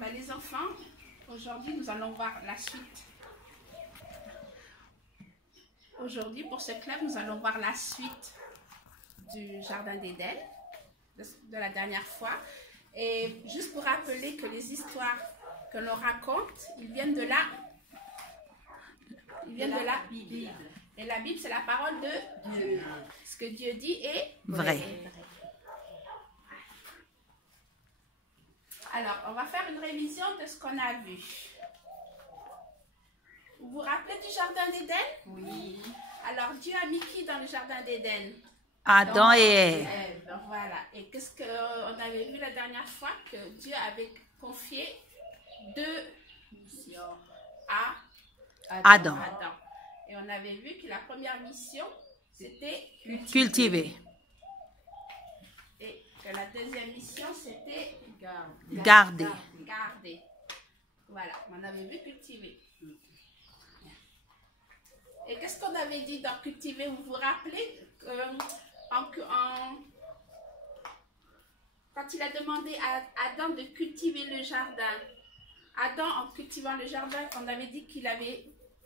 ben, les enfants, aujourd'hui, nous allons voir la suite. Aujourd'hui, pour ce club, nous allons voir la suite du Jardin d'Éden, de la dernière fois. Et juste pour rappeler que les histoires que l'on raconte, ils viennent de la Bible. Et la Bible, c'est la parole de Dieu. Ce que Dieu dit est vrai. Alors, on va faire une révision de ce qu'on a vu. Vous vous rappelez du Jardin d'Éden? Oui. Alors, Dieu a mis qui dans le Jardin d'Éden? Adam et Ève. Ève, voilà. Et qu'est-ce qu'on avait vu la dernière fois? Que Dieu avait confié 2 missions à Adam. Et on avait vu que la première mission, c'était Cultiver. Et que la deuxième mission, c'était Garder. garder. Voilà, on avait vu cultiver. Et qu'est-ce qu'on avait dit dans cultiver? Vous vous rappelez quand il a demandé à Adam de cultiver le jardin, Adam, en cultivant le jardin, on avait dit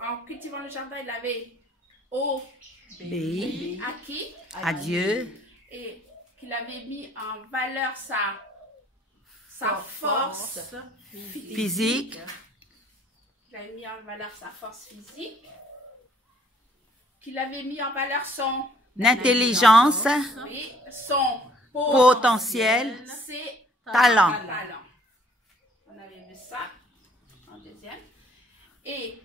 en cultivant le jardin, il avait obéi à qui? à Dieu. Et qu'il avait mis en valeur sa force Physique. Il avait mis en valeur sa force physique. Qu'il avait mis en valeur son Intelligence. oui, son Potentiel. ses Talent. On avait vu ça en deuxième. Et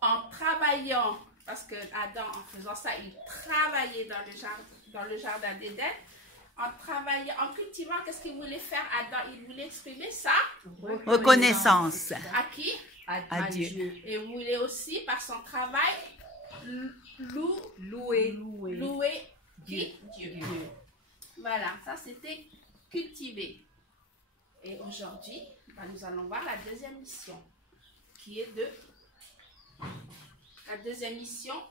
en travaillant, parce que Adam, en faisant ça, il travaillait dans le jardin d'Éden. En cultivant, qu'est-ce qu'il voulait faire Adam? Il voulait exprimer sa Reconnaissance à qui? à Dieu. Et il voulait aussi, par son travail, louer qui? Dieu. Voilà, ça c'était cultiver. Et aujourd'hui, nous allons voir la deuxième mission, qui est la deuxième mission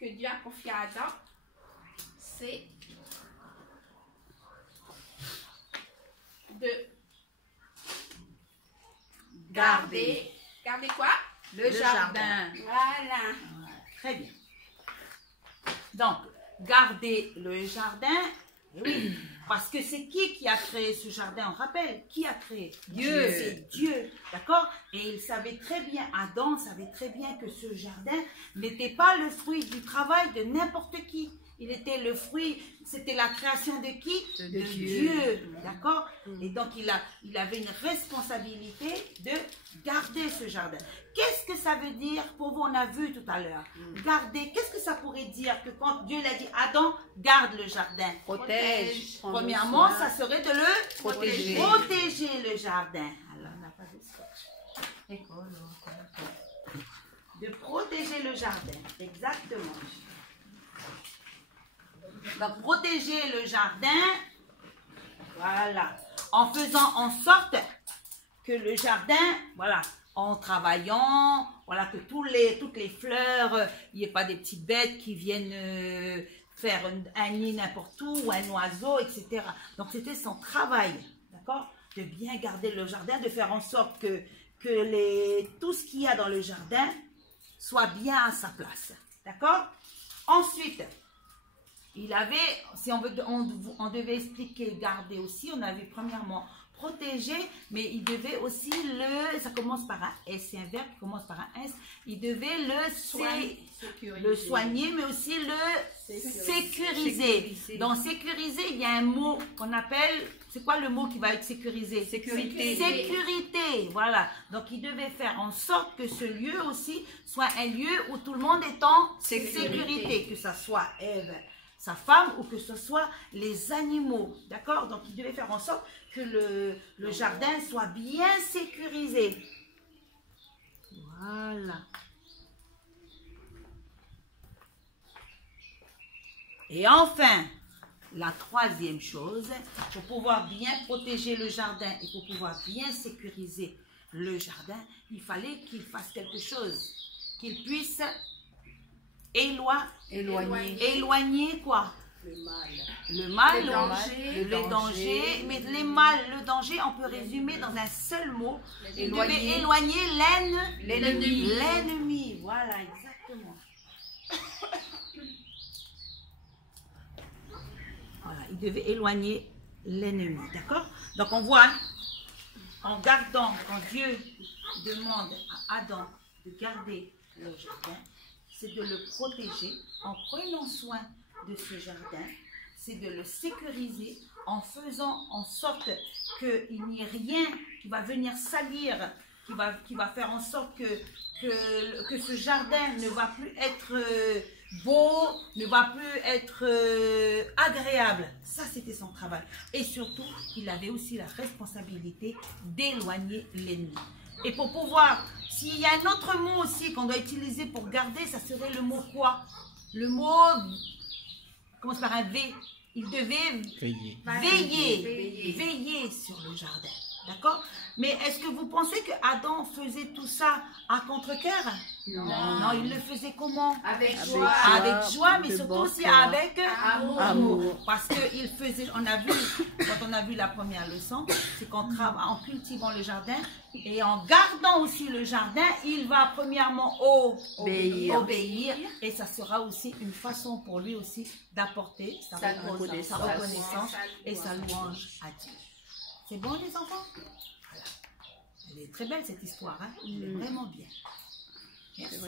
que Dieu a confiée à Adam, c'est de garder quoi? Le jardin. Voilà. Très bien. Donc, garder le jardin, oui, parce que c'est qui a créé ce jardin? On rappelle, qui a créé? Dieu. C'est Dieu, d'accord? Et il savait très bien, Adam savait très bien que ce jardin n'était pas le fruit du travail de n'importe qui. Il était le fruit, c'était la création de qui? De Dieu, d'accord? Et donc, il avait une responsabilité de garder ce jardin. Qu'est-ce que ça veut dire pour vous? On a vu tout à l'heure. Garder, qu'est-ce que ça pourrait dire que quand Dieu l'a dit, Adam, garde le jardin? Protège. Premièrement, ça serait de le Protéger. protéger le jardin. Alors, on n'a pas de scotch. De protéger le jardin, exactement. Donc, protéger le jardin, voilà, en faisant en sorte que le jardin, voilà, en travaillant, voilà, que toutes les fleurs, il n'y ait pas des petites bêtes qui viennent faire un nid n'importe où, ou un oiseau, etc. Donc, c'était son travail, d'accord, de bien garder le jardin, de faire en sorte que tout ce qu'il y a dans le jardin soit bien à sa place, d'accord. Ensuite, il avait, si on devait expliquer, garder aussi, on avait premièrement protéger, mais il devait aussi ça commence par un S, c'est un verbe qui commence par un S, il devait le soigner, mais aussi le sécuriser. Dans sécuriser, il y a un mot qu'on appelle, c'est quoi le mot qui va être sécurisé? Sécurité. Sécurité, voilà. Donc, il devait faire en sorte que ce lieu aussi soit un lieu où tout le monde est en sécurité, que ça soit Ève, sa femme, ou que ce soit les animaux, d'accord? Donc, il devait faire en sorte que le jardin soit bien sécurisé. Voilà. Et enfin, la troisième chose, pour pouvoir bien protéger le jardin et pour pouvoir bien sécuriser le jardin, il fallait qu'il fasse quelque chose, qu'il puisse éloigner quoi? Le mal, Le danger. le danger. Mais le danger, on peut résumer dans un seul mot. Il devait éloigner L'ennemi. L'ennemi, voilà, exactement. Voilà, il devait éloigner l'ennemi, d'accord? Donc on voit, en gardant, quand Dieu demande à Adam de garder le jardin, c'est de le protéger en prenant soin de ce jardin, c'est de le sécuriser en faisant en sorte qu'il n'y ait rien qui va venir salir, qui va faire en sorte que ce jardin ne va plus être beau, ne va plus être agréable. Ça, c'était son travail. Et surtout, il avait aussi la responsabilité d'éloigner l'ennemi. Et pour pouvoir, s'il y a un autre mot aussi qu'on doit utiliser pour garder, ça serait le mot quoi? Le mot, commence par un V. Il devait veiller sur le jardin. D'accord? Mais est-ce que vous pensez que Adam faisait tout ça à contre-cœur? Non, il le faisait comment? Avec joie. Avec joie, mais surtout aussi avec Amour. Parce qu'il faisait, on a vu, quand on a vu la première leçon, c'est qu'en cultivant le jardin et en gardant aussi le jardin, il va premièrement obéir et ça sera aussi une façon pour lui aussi d'apporter sa reconnaissance et sa louange à Dieu. C'est bon les enfants? Voilà. Elle est très belle cette histoire, hein? Elle est vraiment bien. Merci.